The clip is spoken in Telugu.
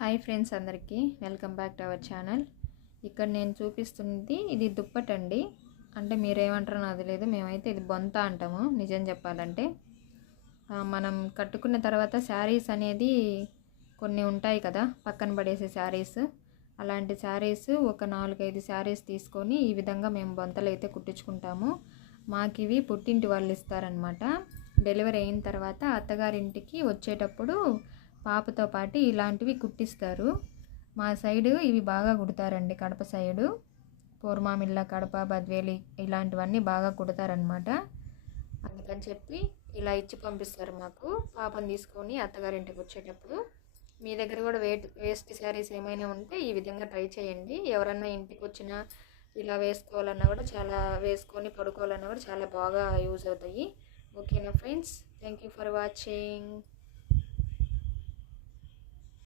హాయ్ ఫ్రెండ్స్, అందరికీ welcome back to our channel. ఇక్కడ నేను చూపిస్తుంది ఇది దుప్పట్ అండి. అంటే మీరేమంటారో నాకు తెలియదు, మేమైతే ఇది బొంత అంటాము. నిజం చెప్పాలంటే మనం కట్టుకున్న తర్వాత శారీస్ అనేది కొన్ని ఉంటాయి కదా, పక్కన పడేసే శారీస్. అలాంటి శారీస్ ఒక 4-5 శారీస్ తీసుకొని ఈ విధంగా మేము బొంతలు అయితే కుట్టించుకుంటాము. మాకు ఇవి పుట్టింటి వాళ్ళు ఇస్తారనమాట. డెలివరీ అయిన తర్వాత అత్తగారింటికి వచ్చేటప్పుడు పాపతో పాటు ఇలాంటివి కుట్టిస్తారు. మా సైడు ఇవి బాగా కుడతారండి, కడప సైడు. పూర్మామిల్ల, కడప, బద్వేలి ఇలాంటివన్నీ బాగా కుడతారనమాట. అందుకని చెప్పి ఇలా ఇచ్చి పంపిస్తారు మాకు, పాపను తీసుకొని అత్తగారింటికి వచ్చేటప్పుడు. మీ దగ్గర కూడా వేస్ట్ శారీస్ ఏమైనా ఉంటే ఈ విధంగా ట్రై చేయండి. ఎవరన్నా ఇంటికి వచ్చినా ఇలా వేసుకోవాలన్నా కూడా వేసుకొని పడుకోవాలన్నా కూడా చాలా బాగా యూజ్ అవుతాయి. ఓకేనా friends, thank you for watching.